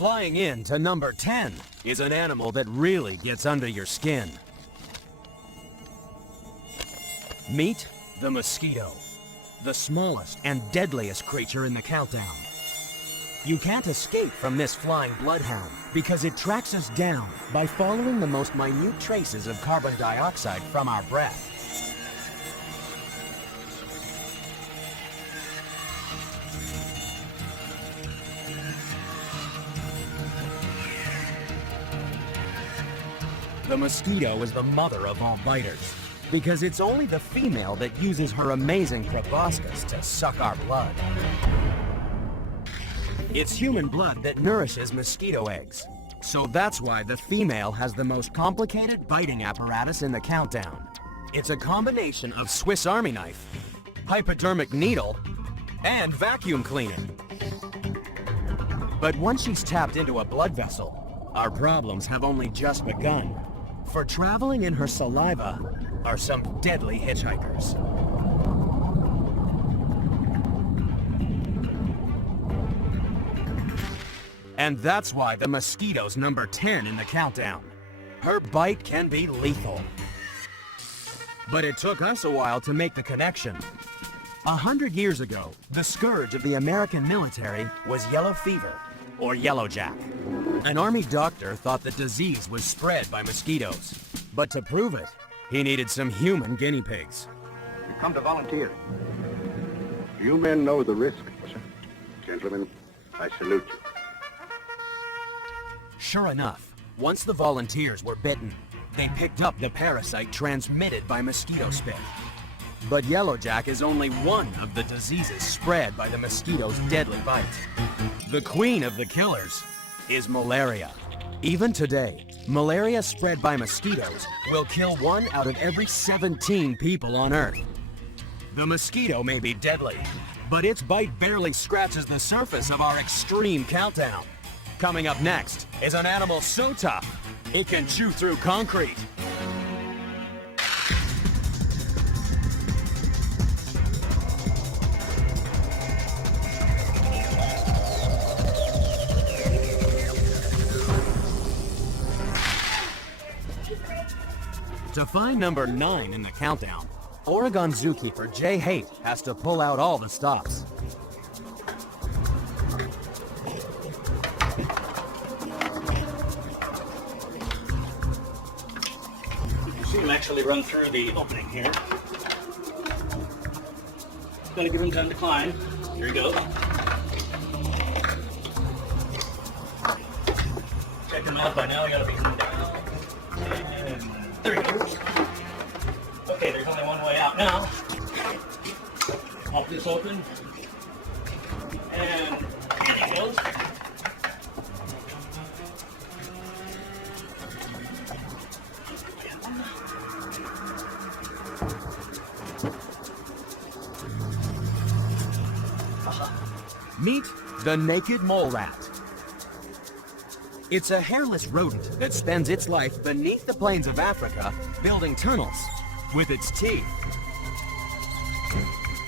Flying in to number 10 is an animal that really gets under your skin. Meet the mosquito, the smallest and deadliest creature in the countdown. You can't escape from this flying bloodhound because it tracks us down by following the most minute traces of carbon dioxide from our breath. The mosquito is the mother of all biters because it's only the female that uses her amazing proboscis to suck our blood. It's human blood that nourishes mosquito eggs. So that's why the female has the most complicated biting apparatus in the countdown. It's a combination of Swiss Army knife, hypodermic needle, and vacuum cleaner. But once she's tapped into a blood vessel, our problems have only just begun. For traveling in her saliva are some deadly hitchhikers. And that's why the mosquito's number 10 in the countdown. Her bite can be lethal. But it took us a while to make the connection. 100 years ago, the scourge of the American military was yellow fever, or yellow jack. An army doctor thought the disease was spread by mosquitoes. But to prove it, he needed some human guinea pigs. We come to volunteer. You men know the risk. Gentlemen, I salute you. Sure enough, once the volunteers were bitten, they picked up the parasite transmitted by mosquito spit. But yellowjack is only one of the diseases spread by the mosquito's deadly bite. The queen of the killers is malaria. Even today, malaria spread by mosquitoes will kill 1 out of every 17 people on Earth. The mosquito may be deadly, but its bite barely scratches the surface of our extreme countdown. Coming up next is an animal so tough, it can chew through concrete. To find number 9 in the countdown, Oregon zookeeper Jay Haight has to pull out all the stops. See him actually run through the opening here. Gotta give him time to climb. Here he goes. Check him out by now, you gotta be coming down. And there he goes. Okay, there's only one way out now. Pop this open. And there he goes. Meet the naked mole rat. It's a hairless rodent that spends its life beneath the plains of Africa building tunnels with its teeth.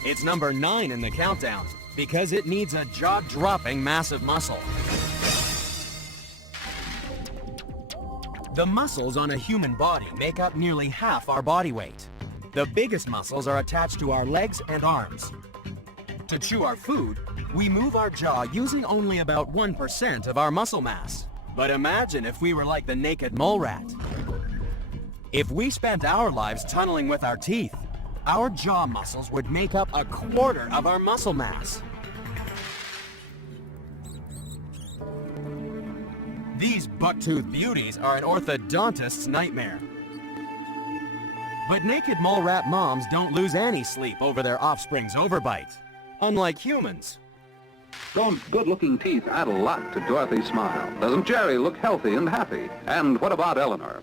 It's number 9 in the countdown because it needs a jaw-dropping massive muscle. The muscles on a human body make up nearly half our body weight. The biggest muscles are attached to our legs and arms. To chew our food, we move our jaw using only about 1% of our muscle mass. But imagine if we were like the naked mole rat. If we spent our lives tunneling with our teeth, our jaw muscles would make up 1/4 of our muscle mass. These buck-toothed beauties are an orthodontist's nightmare. But naked mole rat moms don't lose any sleep over their offspring's overbite, unlike humans. Those good-looking teeth add a lot to Dorothy's smile. Doesn't Jerry look healthy and happy? And what about Eleanor?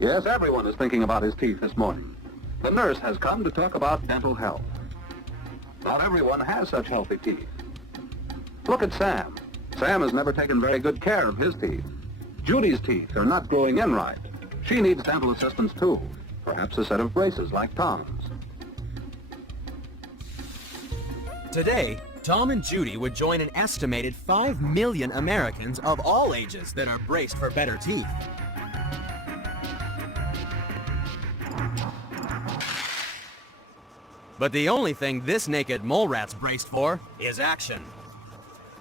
Yes, everyone is thinking about his teeth this morning. The nurse has come to talk about dental health. Not everyone has such healthy teeth. Look at Sam. Sam has never taken very good care of his teeth. Judy's teeth are not growing in right. She needs dental assistance too. Perhaps a set of braces like Tom's. Today, Tom and Judy would join an estimated 5 million Americans of all ages that are braced for better teeth. But the only thing this naked mole rat's braced for is action.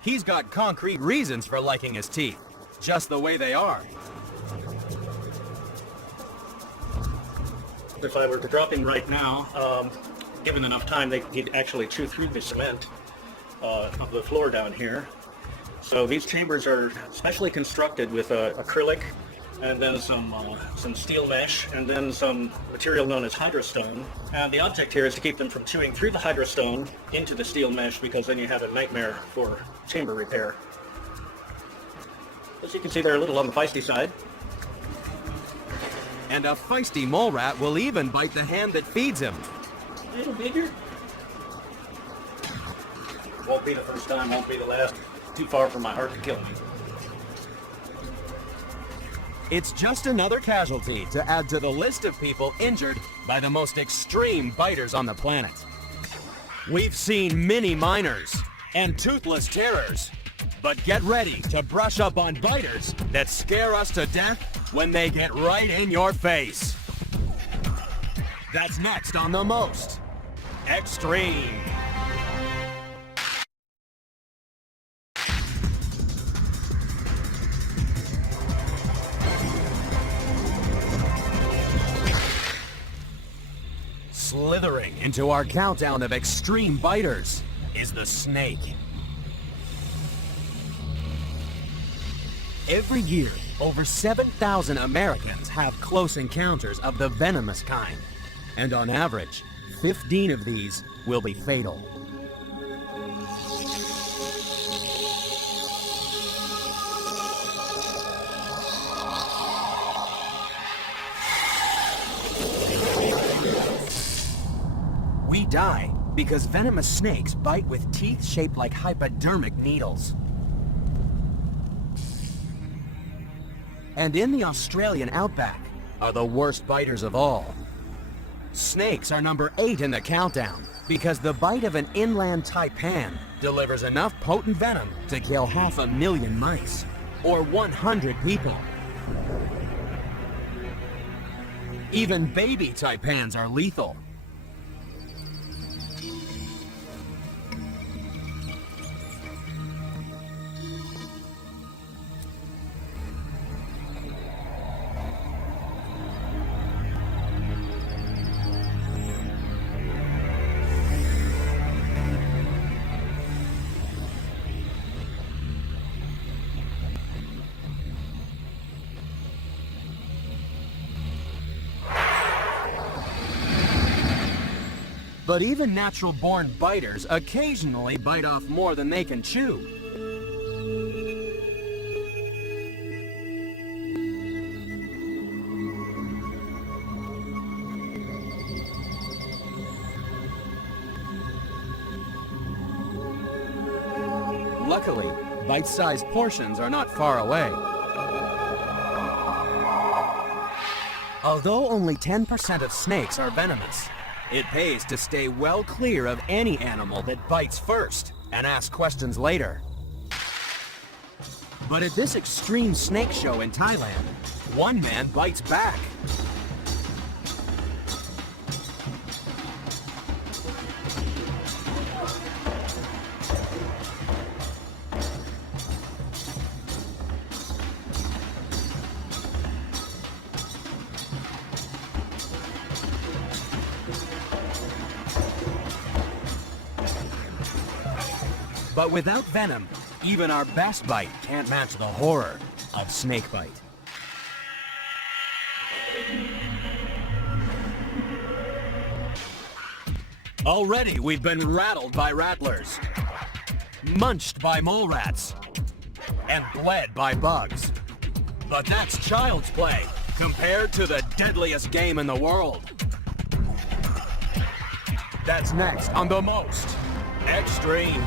He's got concrete reasons for liking his teeth, just the way they are. If I were to drop him right now, given enough time, he'd actually chew through the cement of the floor down here. So these chambers are specially constructed with acrylic, and then some steel mesh, and then some material known as hydrostone. And the object here is to keep them from chewing through the hydrostone into the steel mesh, because then you have a nightmare for chamber repair. As you can see, they're a little on the feisty side. And a feisty mole rat will even bite the hand that feeds him. A little bigger. Won't be the first time, won't be the last. Too far from my heart to kill me. It's just another casualty to add to the list of people injured by the most extreme biters on the planet. We've seen mini miners and toothless terrors, but get ready to brush up on biters that scare us to death when they get right in your face. That's next on The Most Extreme. Slithering into our countdown of extreme biters is the snake. Every year, over 7,000 Americans have close encounters of the venomous kind, and on average, 15 of these will be fatal. We die because venomous snakes bite with teeth shaped like hypodermic needles. And in the Australian outback are the worst biters of all. Snakes are number 8 in the countdown because the bite of an inland taipan delivers enough potent venom to kill 500,000 mice, or 100 people. Even baby taipans are lethal. But even natural-born biters occasionally bite off more than they can chew. Luckily, bite-sized portions are not far away. Although only 10% of snakes are venomous, it pays to stay well clear of any animal that bites first and ask questions later. But at this extreme snake show in Thailand, one man bites back. But without venom, even our best bite can't match the horror of snake bite. Already we've been rattled by rattlers, munched by mole rats, and bled by bugs. But that's child's play compared to the deadliest game in the world. That's next on The Most Extreme.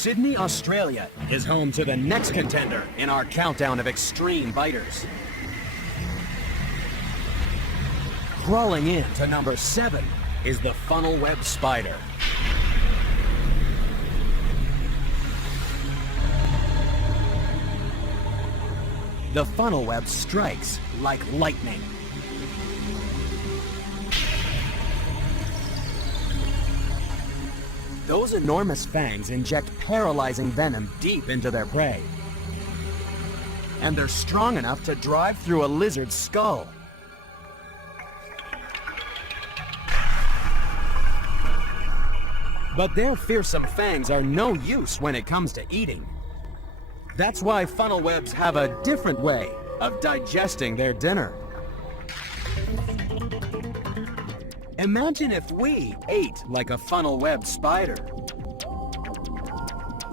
Sydney, Australia is home to the next contender in our countdown of extreme biters. Crawling in to number 7 is the funnel web spider. The funnel web strikes like lightning. Those enormous fangs inject paralyzing venom deep into their prey. And they're strong enough to drive through a lizard's skull. But their fearsome fangs are no use when it comes to eating. That's why funnel webs have a different way of digesting their dinner. Imagine if we ate like a funnel web spider.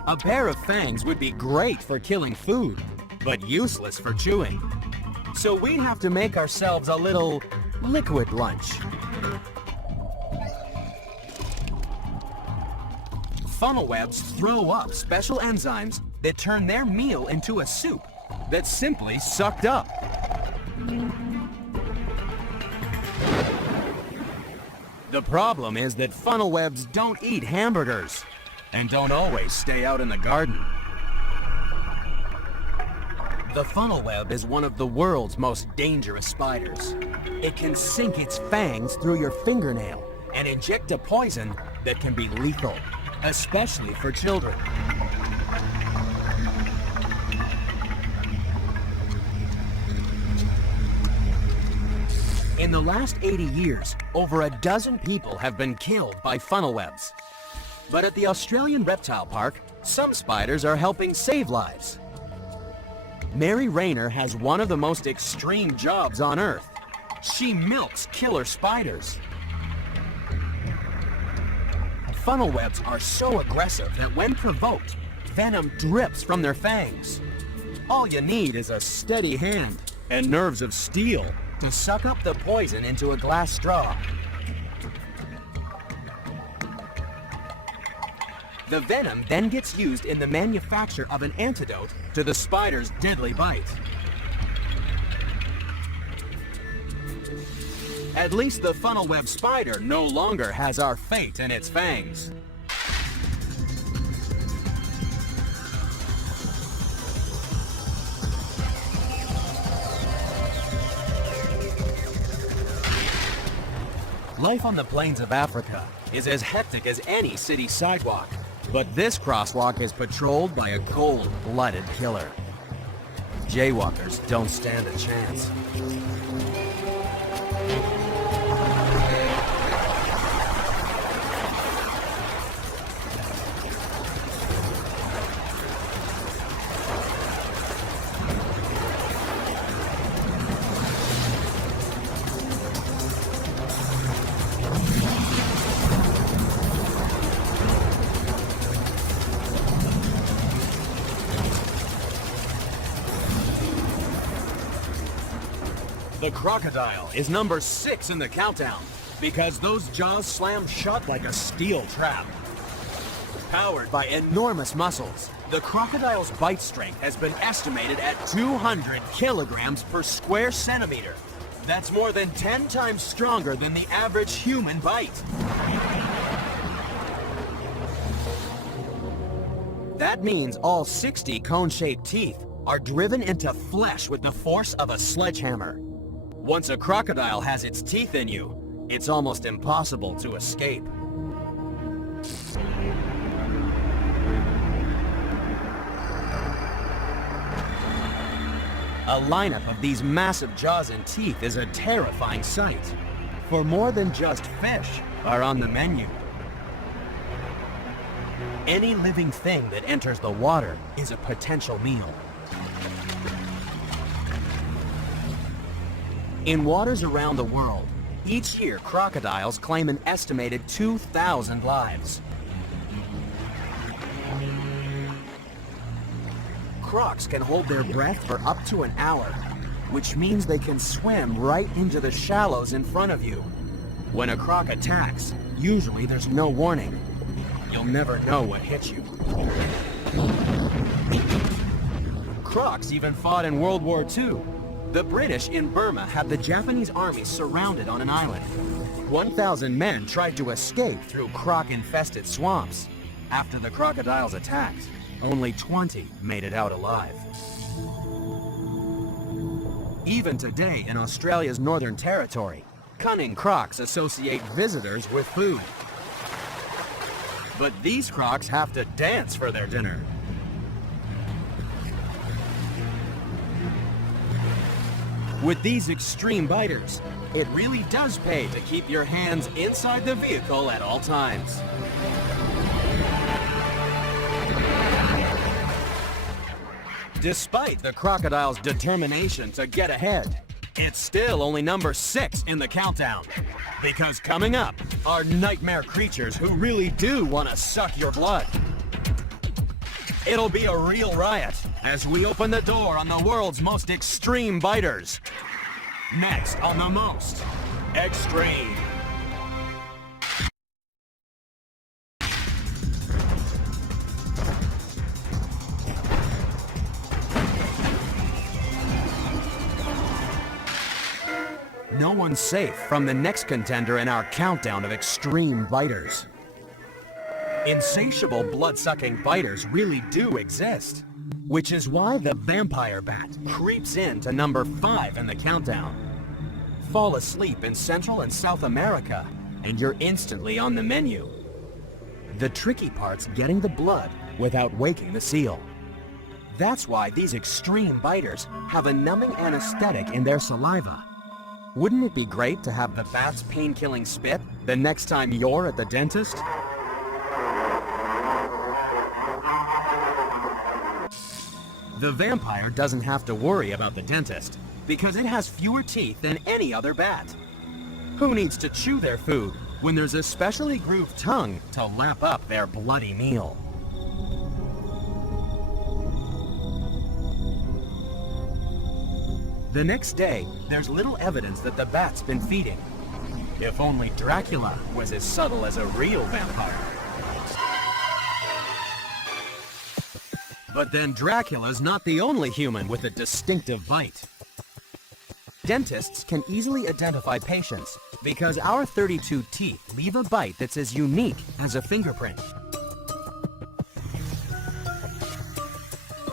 A pair of fangs would be great for killing food, but useless for chewing. So we'd have to make ourselves a little liquid lunch. Funnel webs throw up special enzymes that turn their meal into a soup that's simply sucked up. The problem is that funnel webs don't eat hamburgers and don't always stay out in the garden. The funnel web is one of the world's most dangerous spiders. It can sink its fangs through your fingernail and inject a poison that can be lethal, especially for children. In the last 80 years, over a dozen people have been killed by funnel webs. But at the Australian Reptile Park, some spiders are helping save lives. Mary Rayner has one of the most extreme jobs on Earth. She milks killer spiders. Funnel webs are so aggressive that when provoked, venom drips from their fangs. All you need is a steady hand and nerves of steel to suck up the poison into a glass straw. The venom then gets used in the manufacture of an antidote to the spider's deadly bite. At least the funnel web spider no longer has our fate in its fangs. Life on the plains of Africa is as hectic as any city sidewalk, but this crosswalk is patrolled by a cold-blooded killer. Jaywalkers don't stand a chance. The crocodile is number 6 in the countdown because those jaws slam shut like a steel trap. Powered by enormous muscles, the crocodile's bite strength has been estimated at 200 kilograms per square centimeter. That's more than 10 times stronger than the average human bite. That means all 60 cone-shaped teeth are driven into flesh with the force of a sledgehammer. Once a crocodile has its teeth in you, it's almost impossible to escape. A lineup of these massive jaws and teeth is a terrifying sight, for more than just fish are on the menu. Any living thing that enters the water is a potential meal. In waters around the world, each year crocodiles claim an estimated 2,000 lives. Crocs can hold their breath for up to an hour, which means they can swim right into the shallows in front of you. When a croc attacks, usually there's no warning. you'll never know what hit you. Crocs even fought in World War II. The British in Burma had the Japanese army surrounded on an island. 1,000 men tried to escape through croc-infested swamps. After the crocodiles attacked, only 20 made it out alive. Even today in Australia's Northern Territory, cunning crocs associate visitors with food. But these crocs have to dance for their dinner. With these extreme biters, it really does pay to keep your hands inside the vehicle at all times. Despite the crocodile's determination to get ahead, it's still only number 6 in the countdown. Because coming up are nightmare creatures who really do want to suck your blood. It'll be a real riot as we open the door on the world's most extreme biters. Next on the Most Extreme. No one's safe from the next contender in our countdown of extreme biters. Insatiable blood-sucking biters really do exist, which is why the vampire bat creeps into number 5 in the countdown. Fall asleep in Central and South America, and you're instantly on the menu. The tricky part's getting the blood without waking the seal. That's why these extreme biters have a numbing anesthetic in their saliva. Wouldn't it be great to have the bat's pain-killing spit the next time you're at the dentist? The vampire doesn't have to worry about the dentist because it has fewer teeth than any other bat. Who needs to chew their food when there's a specially grooved tongue to lap up their bloody meal? The next day, there's little evidence that the bat's been feeding. If only Dracula was as subtle as a real vampire. But then Dracula's not the only human with a distinctive bite. Dentists can easily identify patients because our 32 teeth leave a bite that's as unique as a fingerprint.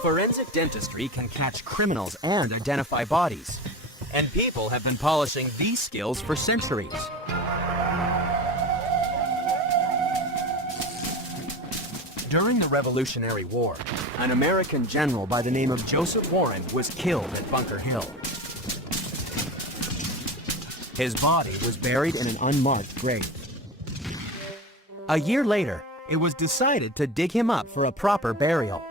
Forensic dentistry can catch criminals and identify bodies. And people have been polishing these skills for centuries. During the Revolutionary War, an American general by the name of Joseph Warren was killed at Bunker Hill. His body was buried in an unmarked grave. A year later, it was decided to dig him up for a proper burial.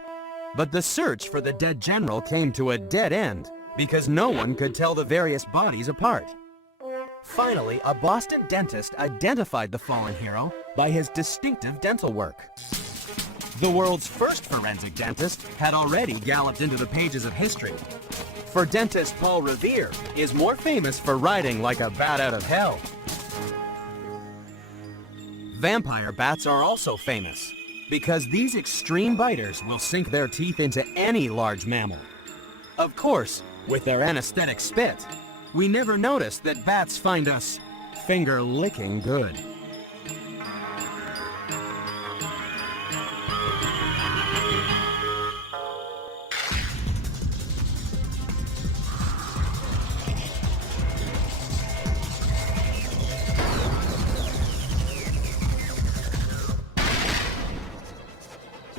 But the search for the dead general came to a dead end because no one could tell the various bodies apart. Finally, a Boston dentist identified the fallen hero by his distinctive dental work. The world's first forensic dentist had already galloped into the pages of history. For dentist Paul Revere is more famous for riding like a bat out of hell. Vampire bats are also famous because these extreme biters will sink their teeth into any large mammal. Of course, with their anesthetic spit, we never notice that bats find us finger-licking good.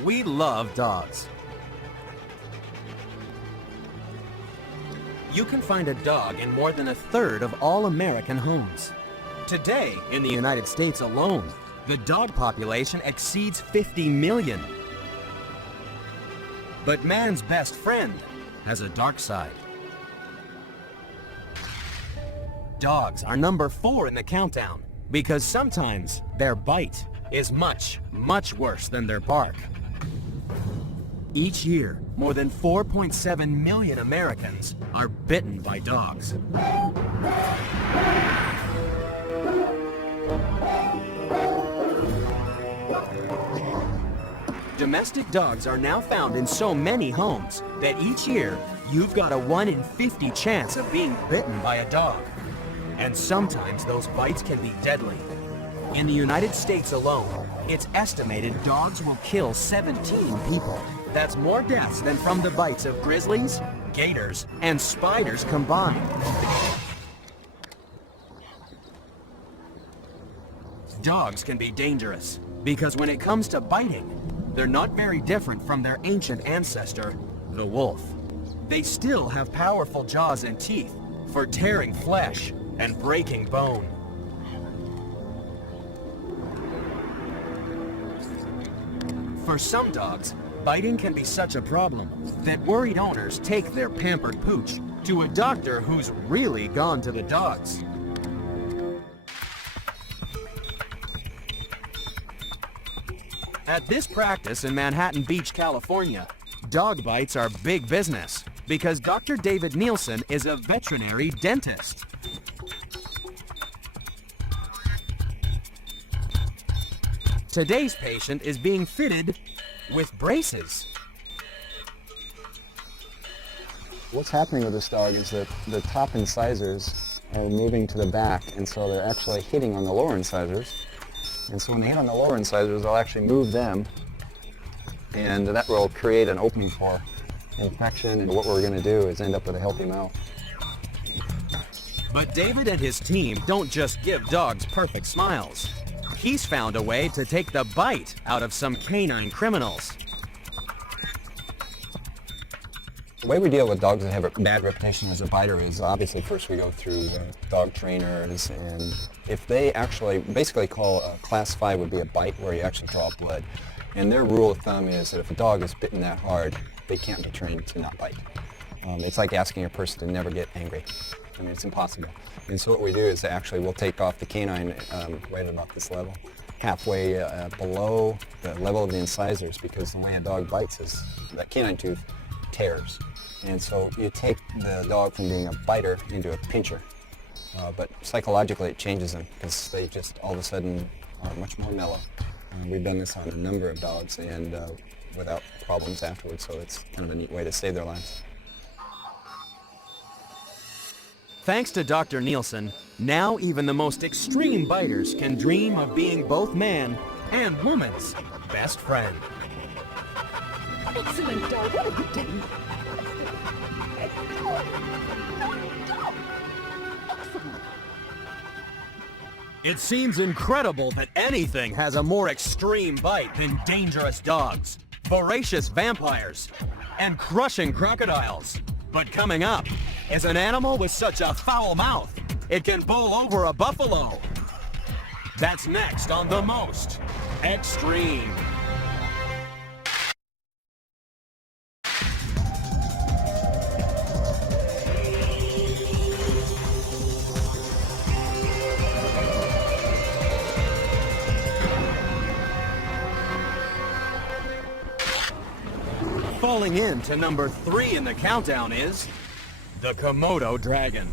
We love dogs. You can find a dog in more than a third of all American homes. Today, in the United States alone, the dog population exceeds 50 million. But man's best friend has a dark side. Dogs are number 4 in the countdown because sometimes their bite is much, much worse than their bark. Each year, more than 4.7 million Americans are bitten by dogs. Domestic dogs are now found in so many homes that each year you've got a 1 in 50 chance of being bitten by a dog. And sometimes those bites can be deadly. In the United States alone, it's estimated dogs will kill 17 people. That's more deaths than from the bites of grizzlies, gators, and spiders combined. Dogs can be dangerous because when it comes to biting, they're not very different from their ancient ancestor, the wolf. They still have powerful jaws and teeth for tearing flesh and breaking bone. For some dogs, biting can be such a problem that worried owners take their pampered pooch to a doctor who's really gone to the dogs. At this practice in Manhattan Beach, California, dog bites are big business because Dr. David Nielsen is a veterinary dentist. Today's patient is being fitted with braces. What's happening with this dog is that the top incisors are moving to the back, and so they're actually hitting on the lower incisors. And so when they hit on the lower incisors, they'll actually move them, and that will create an opening for infection, and what we're going to do is end up with a healthy mouth. But David and his team don't just give dogs perfect smiles. He's found a way to take the bite out of some canine criminals. The way we deal with dogs that have a bad reputation as a biter is obviously first we go through the dog trainers, and if they actually basically call a class 5 would be a bite where you actually draw blood. And their rule of thumb is that if a dog is bitten that hard, they can't be trained to not bite. It's like asking a person to never get angry. I mean, it's impossible. And so what we do is actually we'll take off the canine right about this level, halfway below the level of the incisors, because the way a dog bites is that canine tooth tears. And so you take the dog from being a biter into a pincher. But psychologically it changes them because they just all of a sudden are much more mellow. We've done this on a number of dogs and without problems afterwards, so it's kind of a neat way to save their lives. Thanks to Dr. Nielsen, now even the most extreme biters can dream of being both man and woman's best friend. Excellent dog, what a good day. Excellent. It seems incredible that anything has a more extreme bite than dangerous dogs, voracious vampires, and crushing crocodiles. But coming up is an animal with such a foul mouth, it can bowl over a buffalo. That's next on The Most Extreme. Falling in to number 3 in the countdown is the Komodo dragon.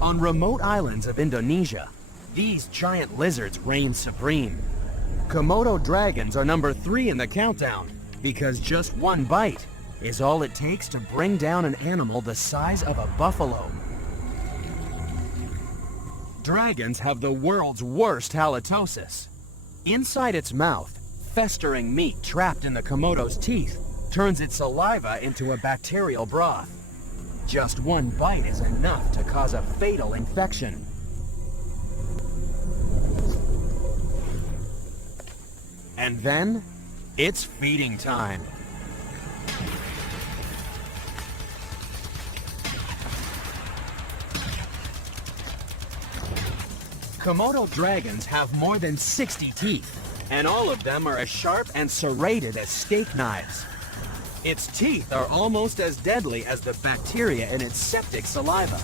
On remote islands of Indonesia, these giant lizards reign supreme. Komodo dragons are number 3 in the countdown because just one bite is all it takes to bring down an animal the size of a buffalo. Dragons have the world's worst halitosis. Inside its mouth, festering meat trapped in the Komodo's teeth turns its saliva into a bacterial broth. Just one bite is enough to cause a fatal infection. And then, it's feeding time. Komodo dragons have more than 60 teeth, and all of them are as sharp and serrated as steak knives. Its teeth are almost as deadly as the bacteria in its septic saliva.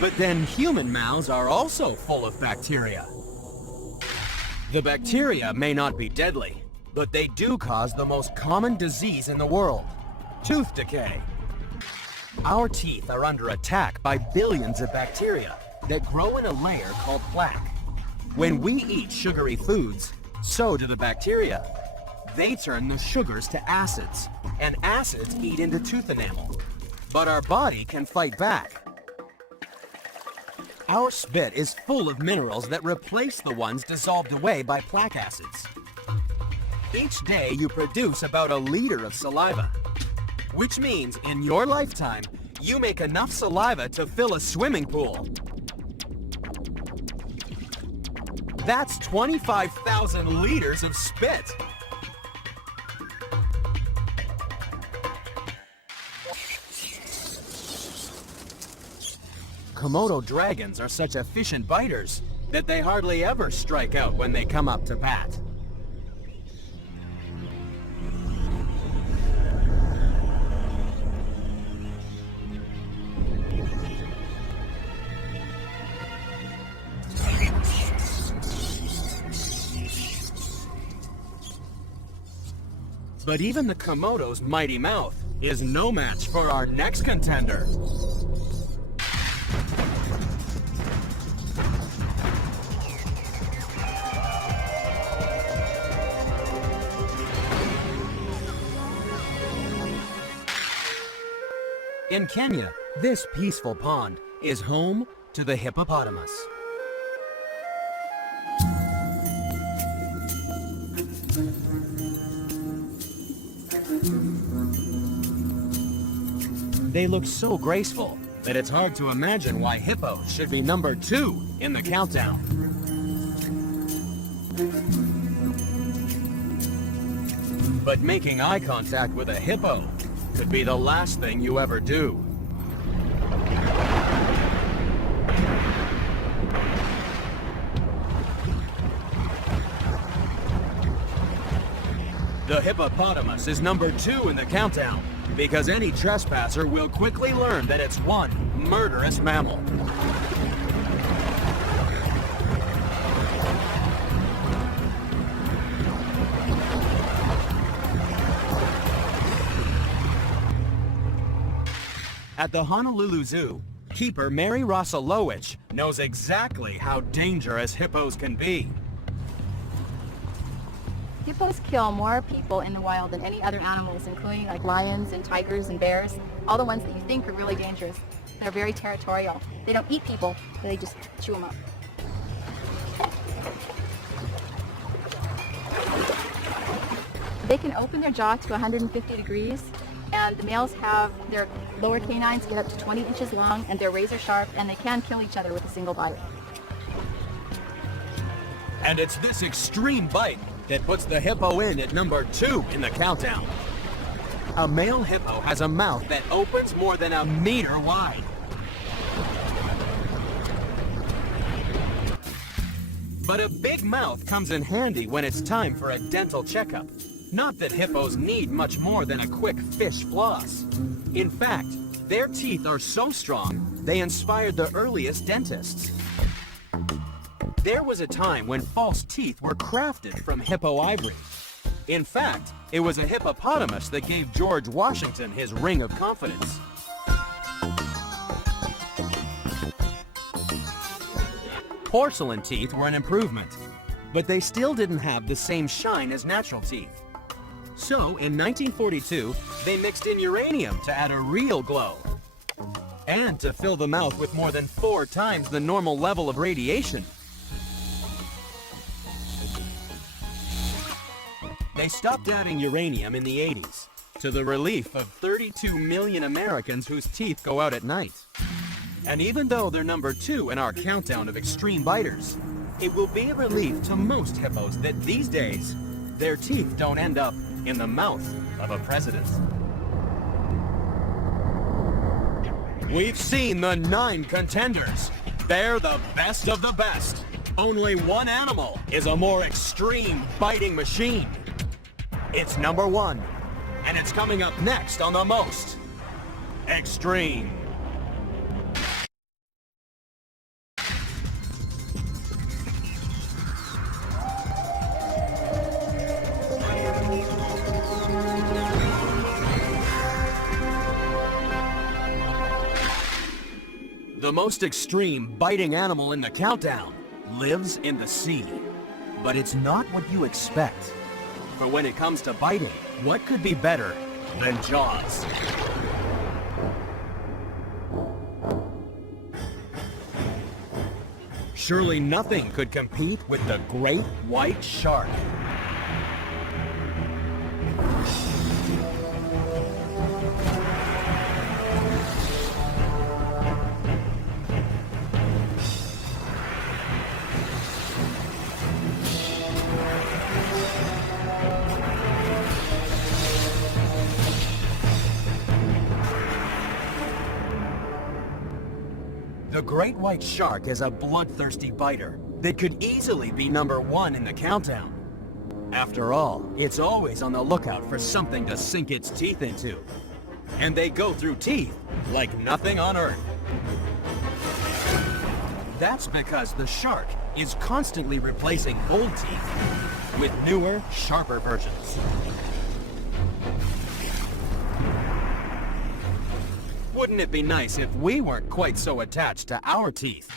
But then human mouths are also full of bacteria. The bacteria may not be deadly, but they do cause the most common disease in the world, tooth decay. Our teeth are under attack by billions of bacteria that grow in a layer called plaque. When we eat sugary foods, So do the bacteria. They turn the sugars to acids, and acids eat into tooth enamel. But our body can fight back. Our spit is full of minerals that replace the ones dissolved away by plaque acids. Each day you produce about 1 liter of saliva, which means in your lifetime, you make enough saliva to fill a swimming pool. That's 25,000 liters of spit. Komodo dragons are such efficient biters that they hardly ever strike out when they come up to bat. But even the Komodo's mighty mouth is no match for our next contender. In Kenya, this peaceful pond is home to the hippopotamus. They look so graceful that it's hard to imagine why hippos should be number 2 in the countdown. But making eye contact with a hippo could be the last thing you ever do. The hippopotamus is number 2 in the countdown because any trespasser will quickly learn that it's one murderous mammal. At the Honolulu Zoo, keeper Mary Rosolowicz knows exactly how dangerous hippos can be. Hippos kill more people in the wild than any other animals, including like lions and tigers and bears, all the ones that you think are really dangerous. They're very territorial. They don't eat people, they just chew them up. They can open their jaw to 150 degrees, and the males have their lower canines get up to 20 inches long, and they're razor sharp, and they can kill each other with a single bite. And it's this extreme bite that puts the hippo in at number 2 in the countdown. A male hippo has a mouth that opens more than 1 meter wide. But a big mouth comes in handy when it's time for a dental checkup. Not that hippos need much more than a quick fish floss. In fact, their teeth are so strong, they inspired the earliest dentists. There was a time when false teeth were crafted from hippo ivory. In fact, it was a hippopotamus that gave George Washington his ring of confidence. Porcelain teeth were an improvement, but they still didn't have the same shine as natural teeth. So, in 1942, they mixed in uranium to add a real glow, and to fill the mouth with more than 4 times the normal level of radiation. They stopped adding uranium in the 80s, to the relief of 32 million Americans whose teeth go out at night. And even though they're number 2 in our countdown of extreme biters, it will be a relief to most hippos that these days, their teeth don't end up in the mouth of a president. We've seen the 9 contenders. They're the best of the best. Only one animal is a more extreme biting machine. It's number 1, and it's coming up next on the most extreme. The most extreme biting animal in the countdown lives in the sea. But it's not what you expect. For when it comes to biting, what could be better than Jaws? Surely nothing could compete with the great white shark. The great white shark is a bloodthirsty biter that could easily be #1 in the countdown. After all, it's always on the lookout for something to sink its teeth into. And they go through teeth like nothing on Earth. That's because the shark is constantly replacing old teeth with newer, sharper versions. Wouldn't it be nice if we weren't quite so attached to our teeth?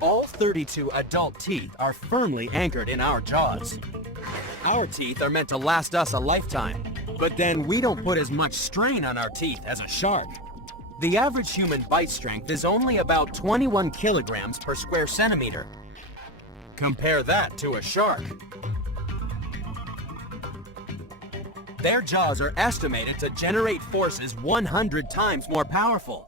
All 32 adult teeth are firmly anchored in our jaws. Our teeth are meant to last us a lifetime, but then we don't put as much strain on our teeth as a shark. The average human bite strength is only about 21 kilograms per square centimeter. Compare that to a shark. Their jaws are estimated to generate forces 100 times more powerful.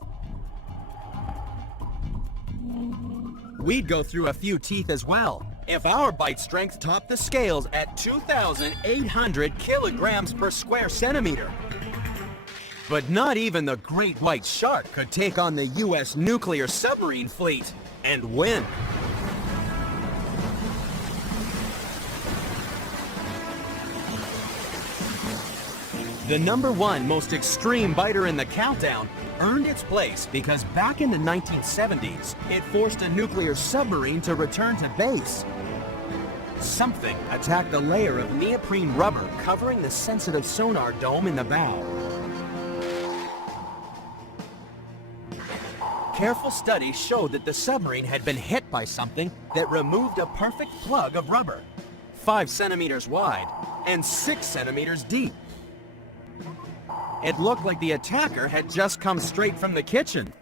We'd go through a few teeth as well if our bite strength topped the scales at 2,800 kilograms per square centimeter. But not even the great white shark could take on the U.S. nuclear submarine fleet and win. The #1 most extreme biter in the countdown earned its place because back in the 1970s, it forced a nuclear submarine to return to base. Something attacked the layer of neoprene rubber covering the sensitive sonar dome in the bow. Careful studies showed that the submarine had been hit by something that removed a perfect plug of rubber, 5 centimeters wide and 6 centimeters deep. It looked like the attacker had just come straight from the kitchen.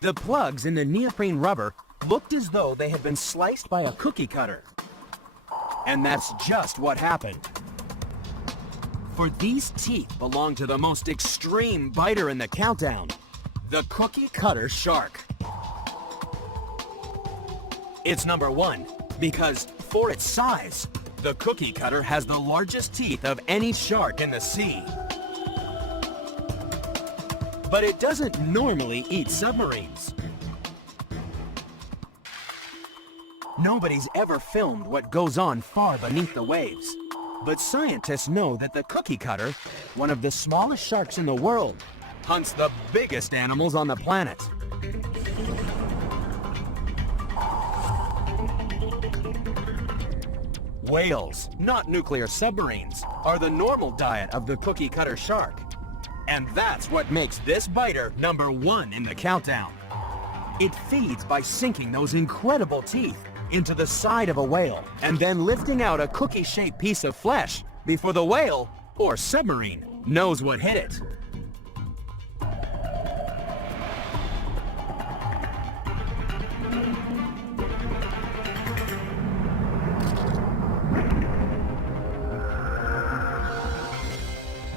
The plugs in the neoprene rubber looked as though they had been sliced by a cookie cutter. And that's just what happened. For these teeth belong to the most extreme biter in the countdown, the cookie cutter shark. It's #1 because, for its size, the cookie cutter has the largest teeth of any shark in the sea. But it doesn't normally eat submarines. Nobody's ever filmed what goes on far beneath the waves. But scientists know that the cookie cutter, one of the smallest sharks in the world, hunts the biggest animals on the planet. Whales, not nuclear submarines, are the normal diet of the cookie cutter shark. And that's what makes this biter #1 in the countdown. It feeds by sinking those incredible teeth into the side of a whale and then lifting out a cookie-shaped piece of flesh before the whale, or submarine, knows what hit it.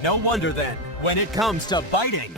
No wonder then, when it comes to biting,